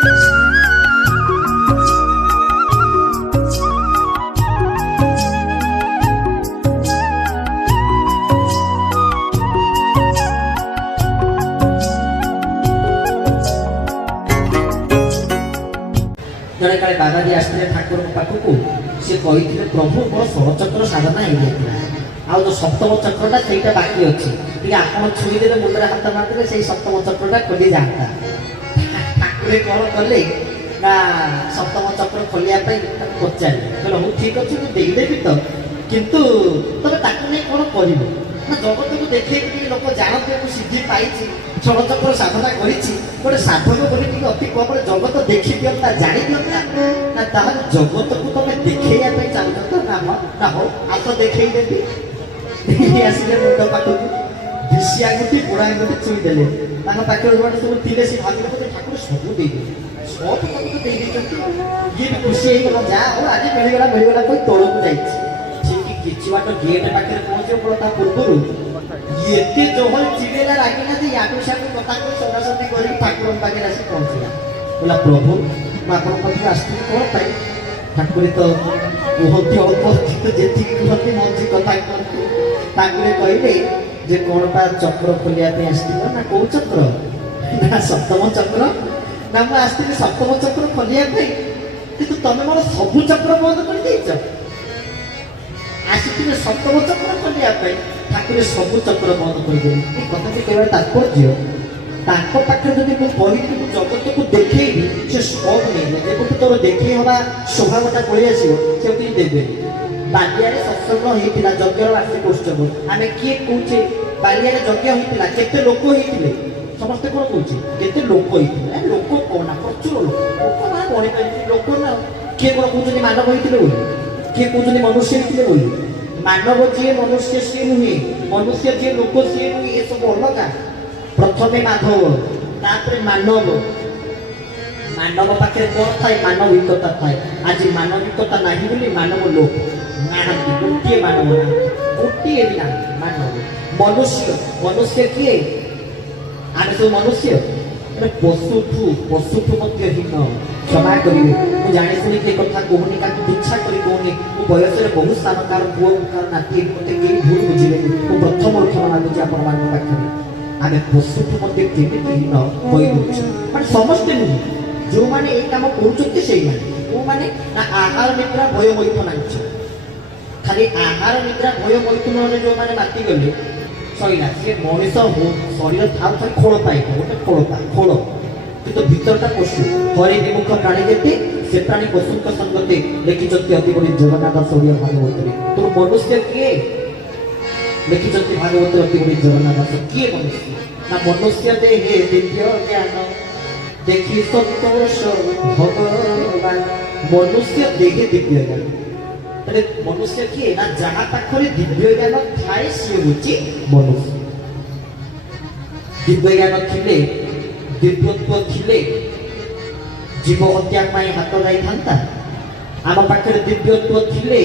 जड़े काले दादाजी आसते ठाकुर पाखक सी कही प्रभु मोर षोलचक्र साधना हो जाता आउ जो सप्तम चक्रटा से बाकी अच्छी टे आप छुईदे मुंडे हाथ मारते से सप्तम चक्रटा खोली जाता ठाकुर कौन कले ना सप्तम चक्र खोलिया पचारे हूँ ठीक अच्छे मुझे देदेवी तो कितु तुम कौन कर जगत को देखे लोक जानते मुझे सिद्धि पाई षोलचक्र साधना कर गोटे साधक बोली अति कम जगत देखी दिंता जाणी दिंता ना ताहले जगत को तुम देखा चाहूँ तो ना हो आस देखदेवी आसिले मुंड पाखक ऋषि आंगुठी बुढ़ा आंगुठी छुईदे पाखे जो सब थे सी भाविले ठाकुर सबू दे सब दे ये भी खुशी होगा जहाँ हो आज मिलगला कोई तौक जाइए किसी बाट गेट पाखे पहुंचे पूर्व ये जहल चिड़ेला लगे यादू साथ कथा सदासदी कर ठाकुर पाखे आस पहुँचला बोला प्रभु मुझे पाखे आसती कौन पाई ठाकुर तो कहती अल्प जी कहती मझी कथा कहले जे कौन पा चक्र खोलिया आसती ना कौ चक्र ना सप्तम चक्र ना मुझे आसती सप्तम चक्र खोलिया कि तुम मोर सबू चक्र बंद कर देच आसी सप्तम चक्र खोलिया ठाकुर सबू चक्र बंद करदे कथा कहवा तात्पर्य पाखे जब मुझे कहली जगत को देखी से सब नहीं जब तोर देखी हवा स्वभावटा पलि आसो से देवे बालिया सत्संग होता यज्ञ वार्षिक उत्सव आम किए कौचे बालिया यज्ञ होता केते लोक होते समस्ते कौन कौचे केते लोक होते लोक कौन प्रचुर लोक ना गणित लोक ना किए कौन कौन मानव होते किए कौन मनुष्य होते मानव जी मनुष्य सी नुहे मनुष्य जी लोक सी नुहे ये सब अलग प्रथमे माधव तापर मानव मानव पाखे कौन थाए मानविकता थाए आज मानविकता नहीं बोली मानव लोक ना गोटे मानव ना गोटे भी ना मानव मनुष्य मनुष्य किए आम सब मनुष्य पशुठू हीन क्षमा करेंगे मुझे जाणी शुणी ये कथा कहूनी क्या इच्छा कर कहूनी मो बयस बहुत सान कार पुओ कार नाती मत भूल बुझे मुझे प्रथम क्षमा मांगुची आपण पाखे आम पशुठू केमी हीन कही समस्ते नुहे जो मैंने ये कम कर आहार निद्रा भय मैथुन खाली आहार निद्रा भय मैथुन जो मैंने माति गले सैला सी मनीष शरीर था खोल पाइब गोटे खोल कि भीतरटा पशु हरे विमुख प्राणी जेते से प्राणी पशु संगते लिखिं अति बड़ी जगन्नाथ सौर्य भागवत तुम मनुष्य किए लिखिं भागवत अति बड़ी जगन्नाथ किए मनुष्य ना मनुष्य देहे दिव्य ज्ञान देखी संतोष भगवान मनुष्य देहे दिव्य ज्ञान तेरे मनुष्य किए ना जहाँ पाखे दिव्य ज्ञान थाए सी हूँ मनुष्य दिव्य ज्ञान थिले दिव्यत्व थिले जीव हत्या हाथ जाई था आम पाखे दिव्यत्व थिले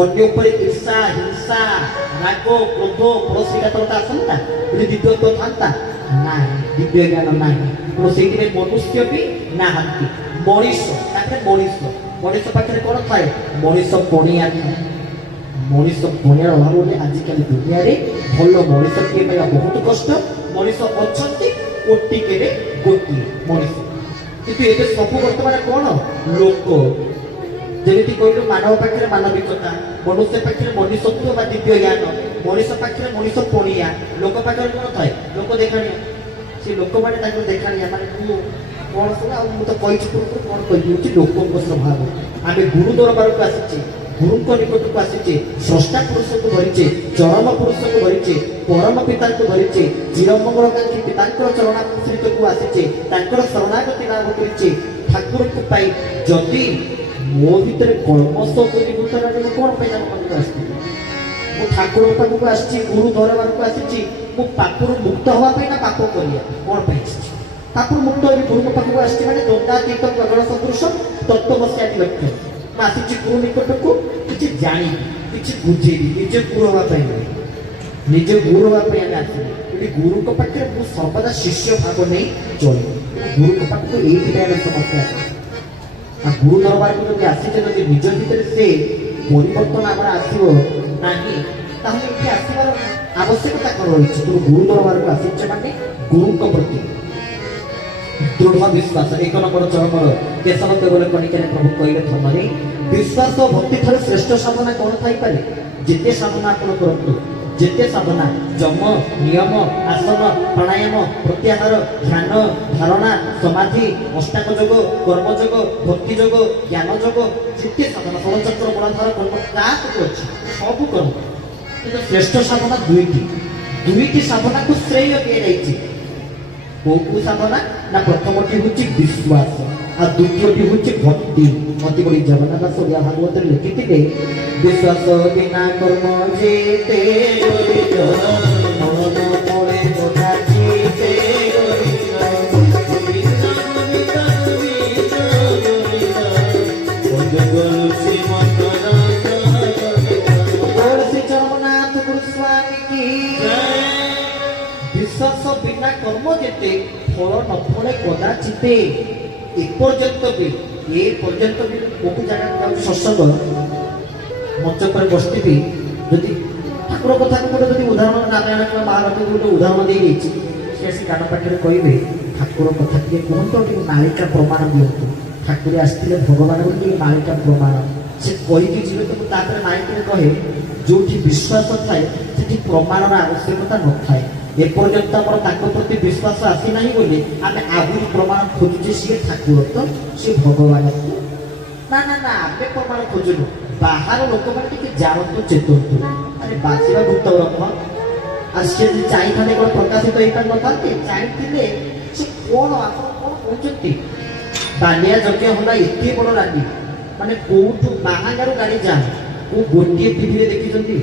अन्य उपरे ईर्षा हिंसा राग क्रोध पड़ोसीटा आसता दिव्यत्व था ना दिव्य ज्ञान ना से मनुष्य भी ना मनीष मनीष मनीष पाखे कौन थाए मनीष पणिया मनीष पणियार अभाव आजिकल दुनिया भल मनीष किए पाइबा बहुत कष्ट मनीष अच्छा कोटिके गोटे मनीष किंतु ये सब बर्तमान कौन लोक जमी कहलु मानव पाखे मानविकता मनुष्य पाखे मनीषत्व बा दिव्य ज्ञान मनीष पाखे मनीष पणिया लोक पाखे कौन थाए लोक देखाणिया से लोक मैंने देखाणिया माने कौन सब मुझे कही पूर्व कौन कही लोकों स्वभाव आम गुरु दरबार को आसी गुरु निकट को आसीचे स्रष्टा पुरुष को धरीचे चरम पुरुष को धरीचे परम पिता को धरीचे चिरमंगलकांक्षी पिता चरणाश्रित को आसीचे शरणागति लाभ करेचे ठाकुर को पाई जदि मो भीतर कलमश दूरीभूत कौन पाई मंदिर आसती मु ठाकुर पाखक आसी गुरु दरबार को आसी मु पापरू मुक्त हाँपाई ना पाप करिया कौन पाई पापरू मुक्त हो गुरु पाखक आसी मैंने दंडातीत प्रगण सदृश तत्वमस्यादि लक्ष्य आसी गुरु निकट को किसी जानी किसी बुझे निजे गुरु हाँपाई निजे गुरु हाँपाई आम आस गुरु पाखे सर्वदा शिष्य भाव नहीं चले गुरु पाठ को ये समस्या आ गुरु दरबार को जब आसी जब निज भीतर से परिवर्तन आम आसो ना ये आसबार आवश्यकता कौन रही तुम गुरु दरबार को आसीच माने गुरु प्रति दृढ़ विश्वास एक नंबर चरम केशव देवल कणिका प्रभु कहले धर्म विश्वास और भक्ति ठार श्रेष्ठ साधना कौन थी जिते साधना आप करूँ जिते साधना जम नियम आसन प्राणायाम प्रत्याहार ध्यान धारणा समाधि अष्टांग योग कर्मयोग भक्ति योग ज्ञान योग जिते साधना षोलचक्र गुणाधार कर्म क्या अच्छे सब कर्म कि श्रेष्ठ साधना दुईटी साधना को श्रेय दिखाई कौ साधना ना प्रथमटी हूँ विश्वास आ द्वितीयटी हूँ भक्ति अति बड़ी जगन्नाथ दास ओडिया भागवत लिखिते विश्वास बिना कर्म जेते विश्वास बिना कर्म जेते फल न फले कदाचिते एपर्यंत भी ये पर्यंत भी बहुत जगह सत्संग मंच पर बसती जदि ठाकुर कथा को गोटे उदाहरण नारायण कि महाभारत गोटे उदाहरण दे सी कान पाखे कहे ठाकुर कथा टे कहतु मालिका प्रमाण दिंतु ठाकुर आसते भगवान को मालिका प्रमाण से कहीकि जीवे तो तापर मालिक कहे जो विश्वास थाए से प्रमाण आवश्यकता न थाए एपर्यंत आम प्रति विश्वास आसी ना बोली आम आहरी प्रमाण खोजुचे सी ठाकुर तो सी भगवान ना ना ना आम प्रमाण खोजुनु बाहर लोक मैंने जानतु चेतु अरे बासिबा भूत रख आ सी चाहिए कौन प्रकाशित होता नथा चाहिए से कौन आप कौन कहते बालिया यज्ञ होला एत बड़ रानी माने कौटू बाहागार गाड़ी जाए को गोटे टीवी देखी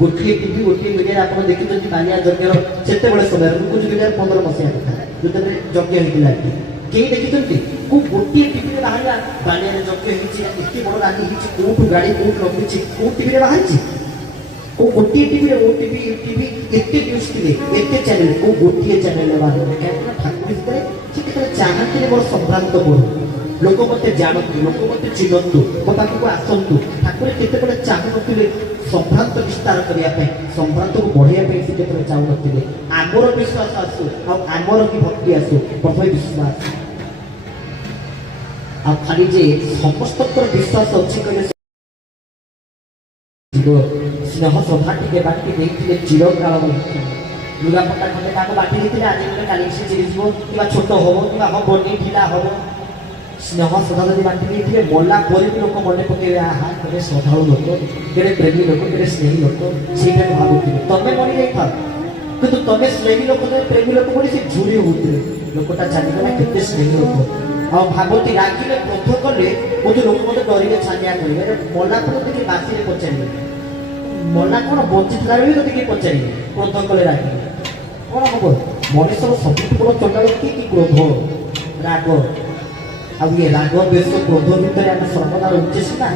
गोटे टीवी गोटे मीडिया आप देखते बालिया यज्ञर से समय 2015 मसीहा कथा जो यज्ञ होता कई देखी को गोटे टीवी बाहर बालिया यज्ञ एत बड़ रानी कौटू गाड़ी कौट लगी कौ टीवी बाहरी को गोटे टीवी ओ टीवी टीवी एत न्यूज थे एत चैनल को गोटे चैनल बाहर कहीं ठाकुर भितर चाहते मोर संभ्रांत पड़ू लोक मत जानतु लोक मत चिन्हतु मो पाखक आसतु ठाकुर केत चाहून संभ्रांत विस्तार करने संभ्रांत को बढ़ाई से केत चाहून आमर विश्वास आसू आमर कि भक्ति आसू प्रथम विश्वास आ खाली जे समस्त विश्वास अच्छी कहले स्नेह श्रद्धा टे बांटी देते चिरकाल लुगापटा खंडे ताको बांटी देते आज गले काली से चिरीज कि छोट हम कि हेनी ढिला हम स्नेह श्रद्धा जब बांटी देते मरला पर भी लोक मन पकड़े आहा केड़े श्रद्धालु लोक केड़े प्रेमी लोक केड़े स्नेही लोक से भावुथे तमें मरी जाता कि तमें स्नेही लोक प्रेमी लोक बोली से झुरी होते लोकटा चलीगला केते स्नेही लोक आ भागवती रागिले क्रोध कले मुझे लोक मत डरिले छानिया करे मरला पर देखिए बासी पचारे मना कौन बंचीला बेले तो पचारे क्रोध कले रागी कौन हम मनुष्य सब बड़ चंडाल कि क्रोध राग अब ये राग द्वेष क्रोध भितर आम सर्वदा रोचे सीना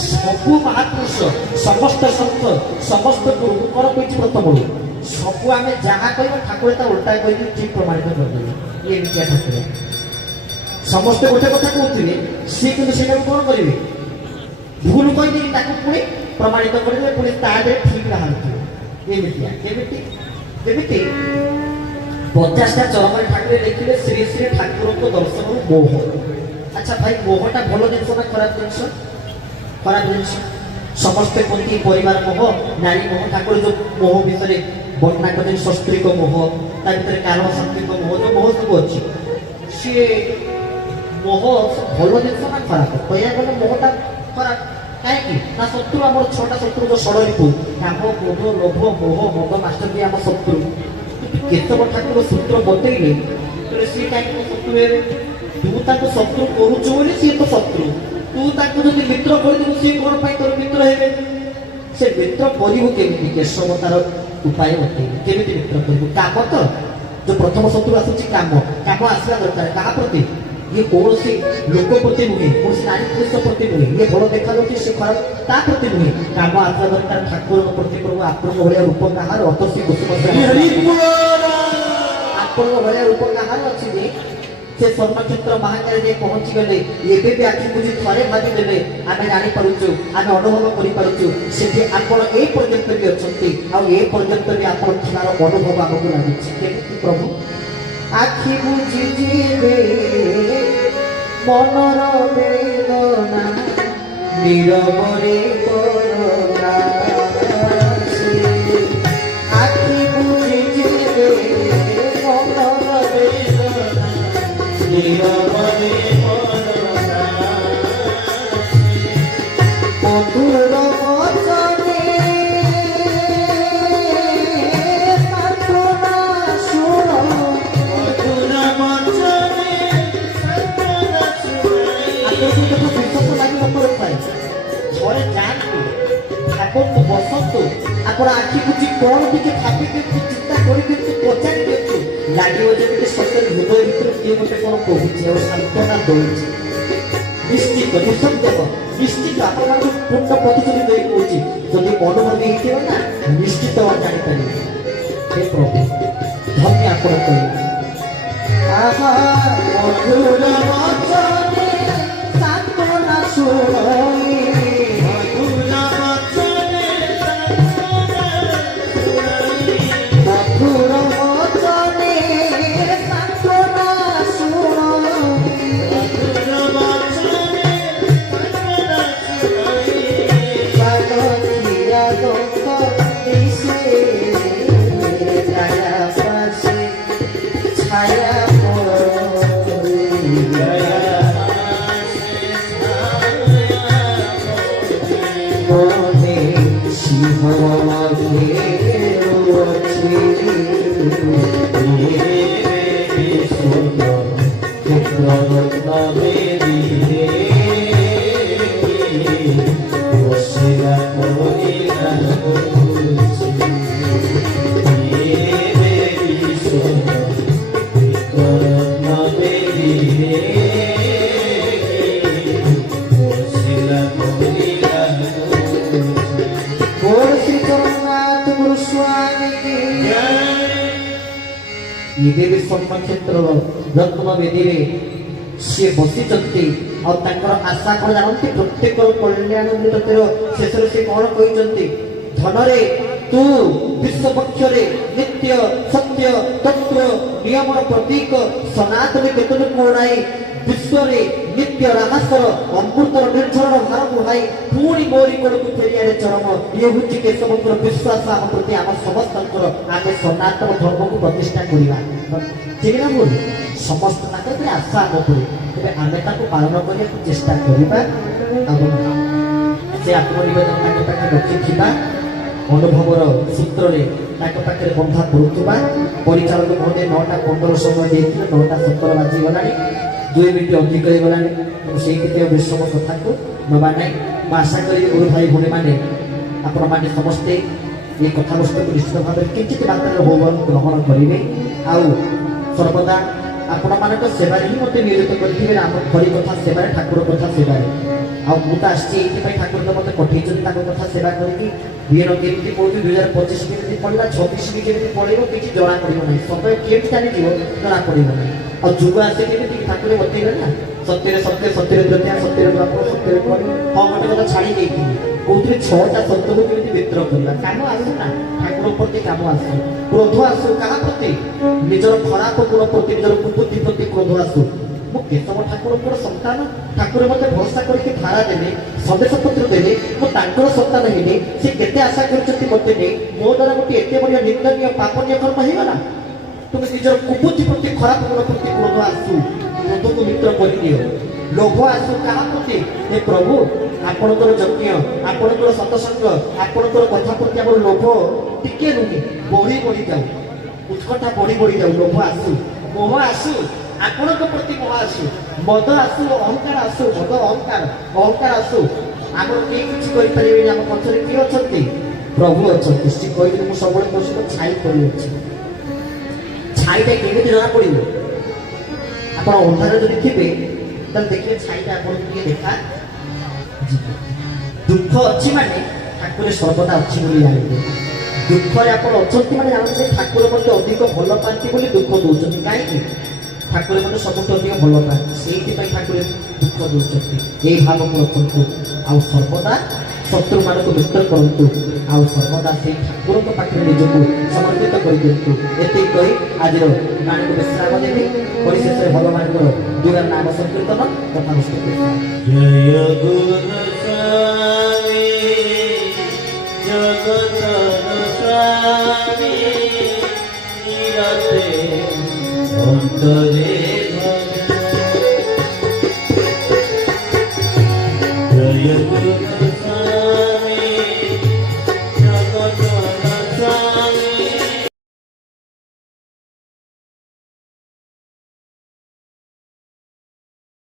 सब महापुरुष समस्त सत्य समस्त गुरुकर कही प्रथम सब आम जहाँ कह ठाकुर उल्टा कह ठीक प्रमाणित करदे ये मिथ्या ठाकुर समस्ते गोटे कथा कहते सी कि कौन करेंगे भूल कहीदे पुणी प्रमाणित करेंगे पुणी तादे ठीक बाहर ये मिथ्या जमी 50टा चरम ठाकुर लिखिले श्री श्री ठाकुर को दर्शन मोह अच्छा भाई मोहटा भल जिन ना खराब जिन समस्ते कहते परिवार मोह नारी मोह ठाकुर जो मोह विषय वर्णना करते शस्त्रिक मोह तर कारण शांतिक मोह जो मोह सब अच्छी सी मोह भल जिन ना खराब कह गले मोहटा खराब कहीं ना शत्रु आम 6टा शत्रु जो षड़रिपु काम क्रोध लोभ मोह मद मास्टर भी आम शत्रु केतक ठाकुर सूत्र बतईले सी कहीं शत्रु तू शत्रु करुचु सी तो शत्रु तू जब मित्र कर सी कौन तोर मित्र हे से मित्र कमी केशव तार उपाय बतई केमी मित्र कर काम तो जो प्रथम शत्रु आसूँ काम काम आसवा दरकार क्या प्रति ये कौन सी लोक प्रति नुहे कौन सी नारी पुरुष प्रति नुहे ये भल देखा से खराब ता प्रति नुहे काम आसवा दरकार ठाकुर प्रति प्रभु आपण भाया रूप कहार अतसी कुसुम आपण भाया रूप कहार अच्छी से स्वर्णक्षेत्र महाकाल जाए पहुंची गले एबे भी आखि बुझी थरे भागी देले आमे जानि पारुछु आमे अनुभव करि पारुछु सेठी आपण ए पर्यंत भी अछंती आ ए पर्यंत भी आपण थिनार अनुभव हमकु लागिछि केमति प्रभु आखि बुझी जीवे मनर वेदना नीरवरे करुणा आखि बुझी जीवे मनर वेदना नीरवरे करुणा मधुर वचने सान्त्वना सुर मधुर वचने सान्त्वना सुर आपको तो विश्वास लागि पड़े थोड़े जानतु ठाकुर को बसंतु आपण आखि बुझी कोन दिके भाबी के चिंता करि के पचारि देतु लागियो जेते सत्य हृदय भितर किए मते कोन कहूछि और सान्त्वना दउछि निश्चित निसंदेह निश्चित आपण पूर्ण प्रतिश्रुति देई कहूछि जदि अनुभवी हेतियो ना निश्चित जानि पारि हे प्रभु धन्य आपण कहि आहा मधुर वचने सान्त्वना सुरई देवी स्वर्णक्षेत्र रत्न वेदी सी बसी और आशा कौन जानते प्रत्येक कल्याण शेष से कौन कहते धनरे तू विश्व पक्षरे नित्य सत्य तत्व नियम प्रतीक सनातन केतन कोणाई विश्व नित्य रहस्यर अमृतर निर्झर भार बुहाई पुणी मोरी को फेरिया चरम ये हूँ केशवंकर विश्वास आम प्रति आम समस्त आम सनातन धर्म को प्रतिष्ठा करवा ठीक ना बोल समस्त आशा आम पर तेज आम पालन करने चेष्टा करवा से आत्मनिवेदन रखी अनुभवर सूत्र पाखे बंधा करुवा परिचालक महोदय 9:15 समय देखिए 9:17 बाजीगला 2 मिनिट अधिक होगा से विषम कथा को नवा ना आशा करी गुरु भाई भाई मैंने आपण मैंने समस्ते ये कथावस्तु को निश्चित भाव में किंचित मात्रा बहुवन ग्रहण करेंगे आउ सर्वदा आपण मान सेवार ही मत नियोजित करेंगे आम घरी कथा सेवार ठाकुर कथा सेवार आठ ठाकुर तो मत पठे कथा सेवा करके भीड़ केमी पड़ू 2025 केमी पड़ा 26 भी केमी पड़े किसी जना पड़ना समय केमी चली जना पड़ना और जुग आसे केमी ठाकुर बतैले ना सत्य सत्य सत्य द्रव्या सत्य बाप सत्य हाँ गोटे कथा छाड़ी देती कौन 6टा सत्य को केमी वितर करवा कम आसू ना ठाकुर प्रति कम आसू क्रोध आसू क्या प्रति निजर खराब गुण प्रति निजर कुबुद्धि प्रति क्रोध आसू मु केशव ठाकुर संतान ठाकुर मत भरोसा करके धारा देले संदेश पत्र देले मु तांकर संतान हेले से केते आशा करछथि मते ने मो द्वारा गोटे एते बढ़िया निंदनीय पापनीय कर्म हेगला तुम निजर कुबुद्धि प्रति खराब गुण प्रति क्रोध आसू क्रोध को मित्र कर दियो लोभ आसू कहा प्रति हे प्रभु आपणकर यज्ञ आपणकर सत्संग आपणकर कथा प्रति हमर लोभ टिके नुहे बढ़ी बढ़ी जाऊ उत्कंठा बढ़ी बढ़ी जाऊ लोभ आसू मोह आसू आपण प्रति मोह आसू मद आसू अहंकार आसू मद अहंकार आसू आम किए किसी करें आम पक्षर किए अच्छा प्रभु अच्छा सी कही मुझे सब छाई कर छाईटा केमी जना पड़ो आप अंधार जब थे देखिए छाईटा आप देखा दुख अच्छी माने ठाकुर सर्वदा अच्छी जानते दुखरे आप अच्छा माने जानते ठाकुर मत अधिक भल पाती दुख दौरान कहीं ଠାକୁର ମୋତେ ସବୁଠୁ ଅଧିକ ଭଲ ପାଆନ୍ତି, ସେଇଥିପାଇଁ ଠାକୁର ଦୁଃଖ ଦେଉଛନ୍ତି। ଏଇ ଭାବକୁ ରଖନ୍ତୁ, ଆଉ ସର୍ବଦା ଶତ୍ରୁମାନଙ୍କୁ ମିତ୍ର କରନ୍ତୁ, ଆଉ ସର୍ବଦା ସେଇ ଠାକୁରଙ୍କ ପାଖରେ ନିଜକୁ ସମର୍ପିତ କରିଦିଅନ୍ତୁ। ଏତିକି କହି ଆଜିର ବାଣୀକୁ ବିଶ୍ରାମ ଦେବି। ପରିଶେଷରେ ଭଗବାନଙ୍କର ଦୁରା ନାମ ସଂକୀର୍ତ୍ତନ ତଥା ସ୍ତୁତି। ଜୟ ଗୁରୁ ସ୍ୱାମୀ ଜଗତର ସ୍ୱାମୀ ନିରତେ ଅନ୍ତରେ ଜୟ ଗୁରୁ